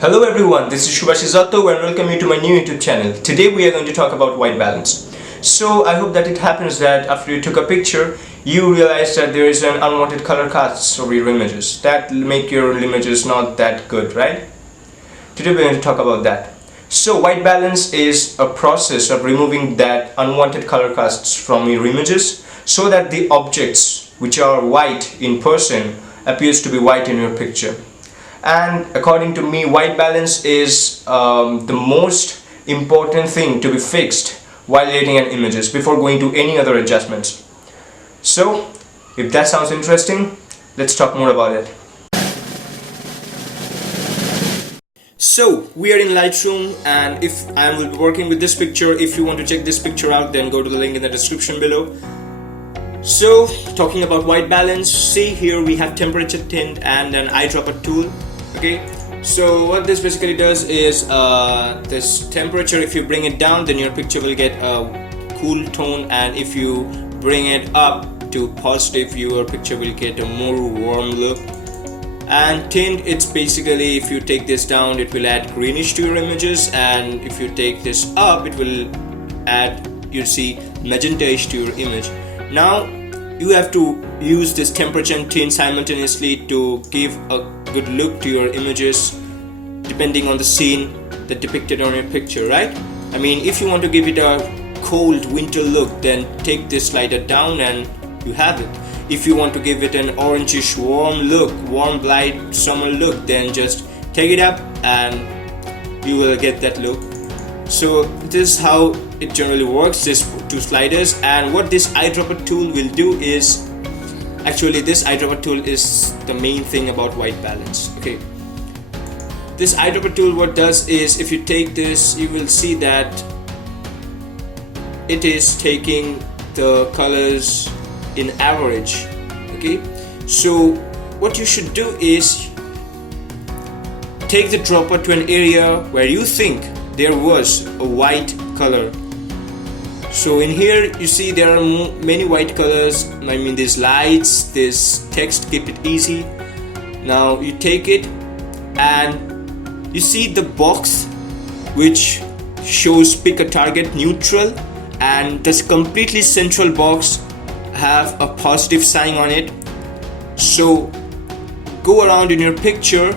Hello everyone, this is SUBSRIBE and welcome you to my new YouTube channel. Today we are going to talk about white balance. So I hope that it happens that after you took a picture, you realize that there is an unwanted color cast over your images that make your images not that good, right? Today we're going to talk about that. So white balance is a process of removing that unwanted color casts from your images so that the objects which are white in person appears to be white in your picture. And according to me, white balance is the most important thing to be fixed while editing an images before going to any other adjustments. So if that sounds interesting, let's talk more about it. So we are in Lightroom, and if I will be working with this picture, if you want to check this picture out, then go to the link in the description below. So talking about white balance, see here we have temperature tint and an eyedropper tool. Okay, so what this basically does is this temperature, if you bring it down, then your picture will get a cool tone, and if you bring it up to positive, your picture will get a more warm look. And tint, it's basically, if you take this down, it will add greenish to your images, and if you take this up, it will add, you see, magenta-ish to your image. Now you have to use this temperature and tint simultaneously to give a good look to your images depending on the scene that depicted on your picture, right? I mean, if you want to give it a cold winter look, then take this slider down and you have it. If you want to give it an orangish warm look, warm light summer look, then just take it up and you will get that look. So this is how it generally works, these two sliders. And what this eyedropper tool will do is, actually this eyedropper tool is the main thing about white balance. Okay, this eyedropper tool, what does is, if you take this, you will see that it is taking the colors in average. Okay, so what you should do is take the dropper to an area where you think there was a white color. So in here you see there are many white colors. I mean, these lights, this text, keep it easy. Now you take it and you see the box which shows pick a target neutral, and this completely central box have a positive sign on it. So go around in your picture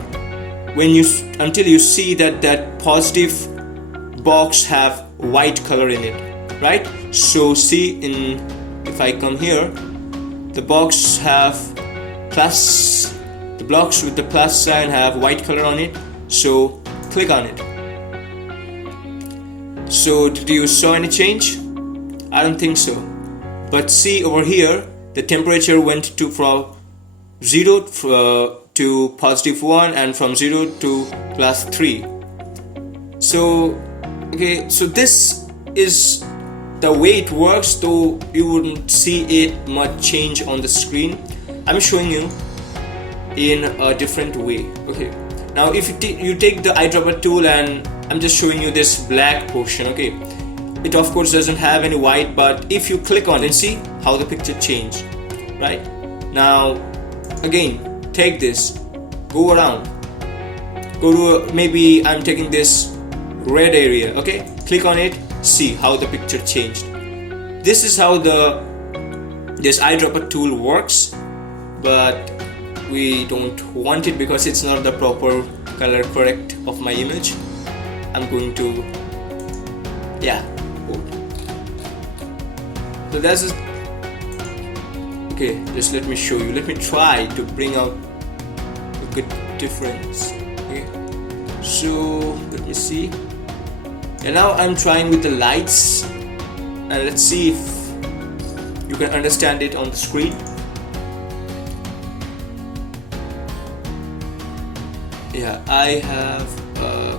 until you see that positive box have white color in it, right? So see, if I come here, the box have plus, the blocks with the plus sign have white color on it. So click on it. So do you saw any change? I don't think so. But see over here, the temperature went to from 0 to +1 and from 0 to +3. So okay, so this is the way it works, though you wouldn't see it much change on the screen. I'm showing you in a different way. Okay, now if you take the eyedropper tool, and I'm just showing you this black portion. Okay, it of course doesn't have any white, but if you click on it and see how the picture changed, right? Now again, take this, go around, go to, maybe I'm taking this red area. Okay, click on it, see how the picture changed. This is how this eyedropper tool works, but we don't want it because it's not the proper color correct of my image. I'm going to, yeah, so that's it. Okay, just let me show you, let me try to bring out a good difference. Okay, so let me see. And now I'm trying with the lights, and let's see if you can understand it on the screen. Yeah, I have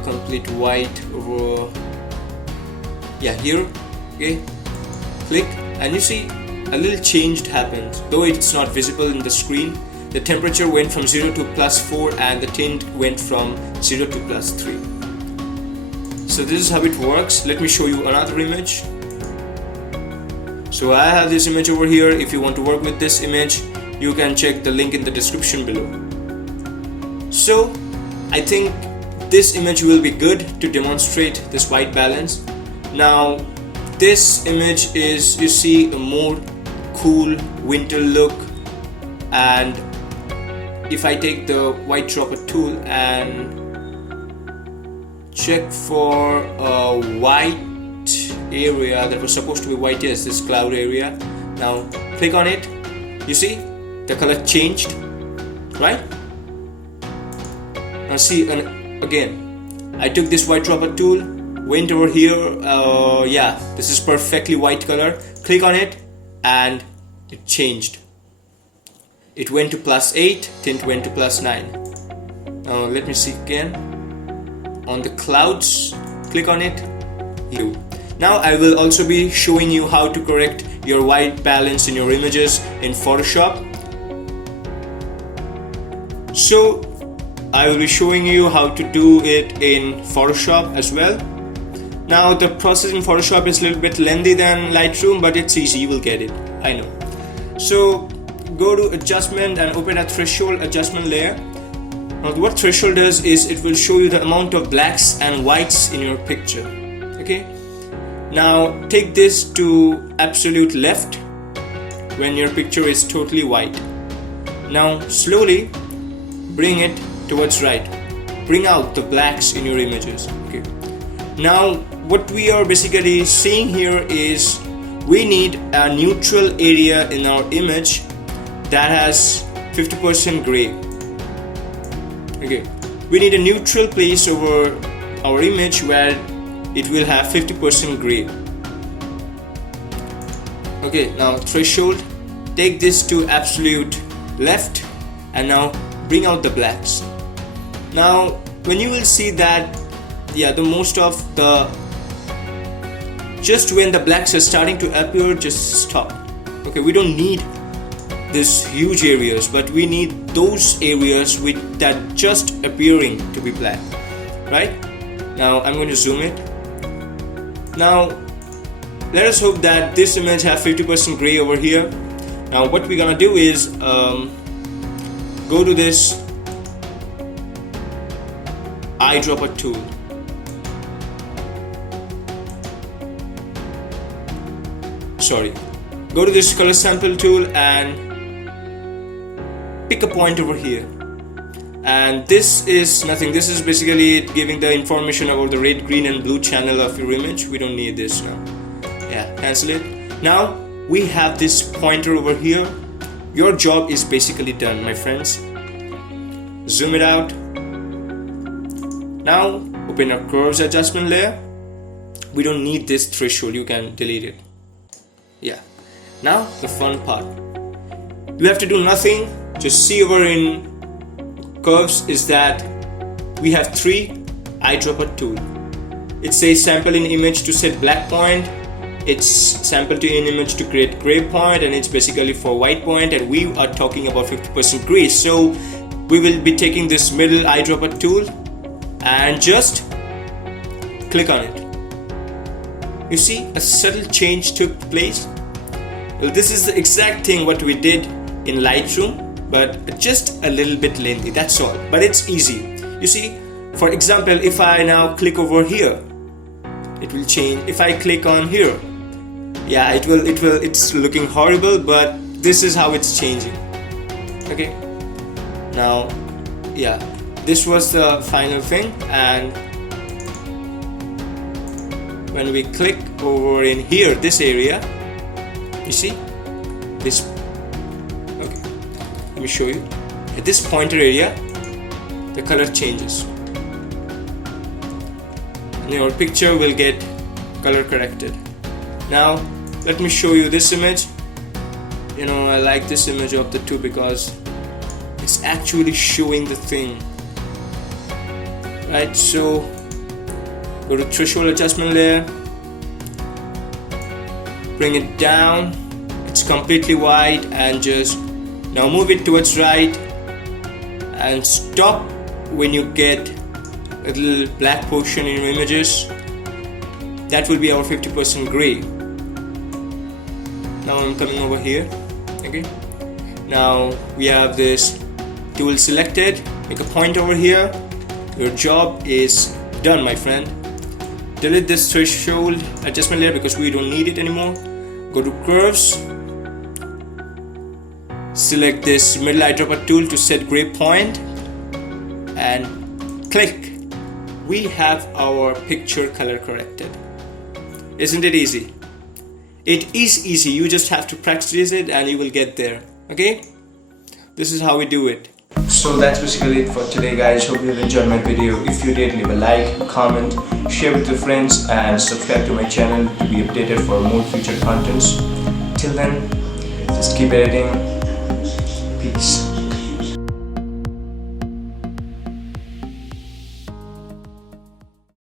complete white over, yeah, here. Okay, click and you see a little change happened, though it's not visible in the screen. The temperature went from 0 to +4 and the tint went from 0 to +3. So this is how it works. Let me show you another image. So I have this image over here. If you want to work with this image, you can check the link in the description below. So I think this image will be good to demonstrate this white balance. Now this image is, you see, a more cool winter look, and if I take the white dropper tool and check for a white area that was supposed to be white, yes, this cloud area. Now click on it, you see the color changed, right? Now see, and again I took this white dropper tool, went over here, yeah, this is perfectly white color. Click on it and it changed. It went to +8, tint went to +9. Now let me see again. On the clouds, click on it. You. Now I will also be showing you how to correct your white balance in your images in Photoshop. So I will be showing you how to do it in Photoshop as well. Now the process in Photoshop is a little bit lengthy than Lightroom, but it's easy, you will get it, I know. So go to adjustment and open a threshold adjustment layer. Now what threshold does is it will show you the amount of blacks and whites in your picture. Okay, now take this to absolute left when your picture is totally white. Now slowly bring it towards right. Bring out the blacks in your images. Okay, now what we are basically seeing here is we need a neutral area in our image that has 50% gray. Okay, we need a neutral place over our image where it will have 50% gray. Okay, now threshold, take this to absolute left and now bring out the blacks. Now when you will see that, yeah, the most of the, just when the blacks are starting to appear, just stop. Okay, we don't need this huge areas, but we need those areas with that just appearing to be black, right? Now I'm going to zoom it. Now let us hope that this image has 50% gray over here. Now what we're gonna do is go to this eyedropper tool. Go to this color sample tool and pick a point over here. And this is nothing, this is basically giving the information about the red, green and blue channel of your image. We don't need this now. Yeah, cancel it. Now we have this pointer over here. Your job is basically done, my friends. Zoom it out. Now open a curves adjustment layer. We don't need this threshold, you can delete it. Yeah, now the fun part. You have to do nothing, just see over in curves is that we have 3 eyedropper tool. It says sample in image to set black point, it's sample to in image to create gray point, and it's basically for white point, and we are talking about 50% gray. So we will be taking this middle eyedropper tool and just click on it. You see a subtle change took place. Well, this is the exact thing what we did in Lightroom, but just a little bit lengthy, that's all, but it's easy. You see, for example, if I now click over here, it will change. If I click on here, yeah, it's looking horrible, but this is how it's changing. Okay, now yeah, this was the final thing, and when we click over in here, this area, you see this. Okay, let me show you. At this pointer area, the color changes, and your picture will get color corrected. Now let me show you this image. You know, I like this image of the two because it's actually showing the thing, right? So go to threshold adjustment layer, bring it down, it's completely white, and just now move it towards right and stop when you get a little black portion in your images. That will be our 50% gray. Now I'm coming over here. Okay, now we have this tool selected, make a point over here, your job is done, my friend. Delete this threshold adjustment layer because we don't need it anymore. Go to curves, select this middle eyedropper tool to set gray point and click. We have our picture color corrected. Isn't it easy? It is easy, you just have to practice it and you will get there. Okay, this is how we do it. So that's basically it for today, guys. Hope you have enjoyed my video. If you did, leave a like, comment, share with your friends and subscribe to my channel to be updated for more future contents. Till then, just keep editing. Peace.